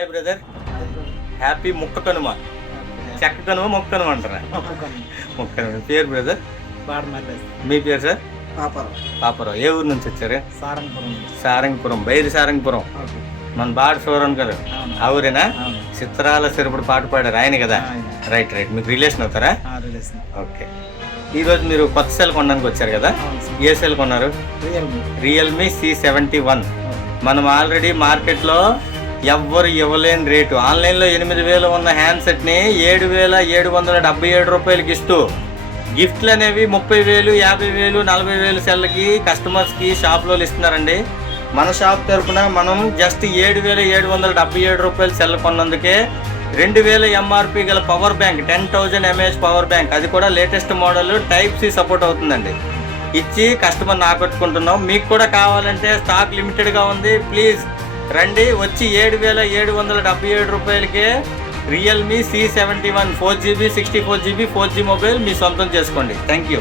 Hi brother, happy ముక్క కనుమ. చెక్క కనుమ, మొక్క కనుమ అంటారా? మొక్క కనుమ. పేరు బ్రదర్? మీ పేరు సార్? పాపరావు. ఏ ఊరు నుంచి వచ్చారు? సారంగపురం. బైరి సారంగపురం. మన బాడి సూరన్ గారు ఆ ఊరేనా? చిత్రాల సిరపుడు పాట పాడారు ఆయన కదా? రైట్. మీకు రిలేషన్ అవుతారా? ఓకే. ఈరోజు మీరు కొత్త సెల్ కొనడానికి వచ్చారు కదా? ఏ సెల్ కొన్నారు? Realme C71. మనం ఆల్రెడీ మార్కెట్లో ఎవ్వరు ఇవ్వలేని రేటు, ఆన్లైన్లో 8,000 ఉన్న హ్యాండ్సెట్ని 7,777 రూపాయలకి ఇస్తూ గిఫ్ట్లు అనేవి 30,000, 50,000, 40,000 సెల్కి కస్టమర్స్కి షాప్లో ఇస్తున్నారండి. మన షాప్ తరఫున మనం జస్ట్ 7,777 రూపాయలు సెల్ కొన్నందుకే 2,000 MRP గల power bank, 10,000 mAh power bank, అది కూడా లేటెస్ట్ మోడల్ Type-C సపోర్ట్ అవుతుందండి, ఇచ్చి కస్టమర్ని ఆకట్టుకుంటున్నాం. మీకు కూడా కావాలంటే స్టాక్ లిమిటెడ్గా ఉంది. ప్లీజ్ రండి, వచ్చి 7,777 రూపాయలకే Realme C71 4GB 64GB 4G mobile మీ సొంతం చేసుకోండి. Thank you.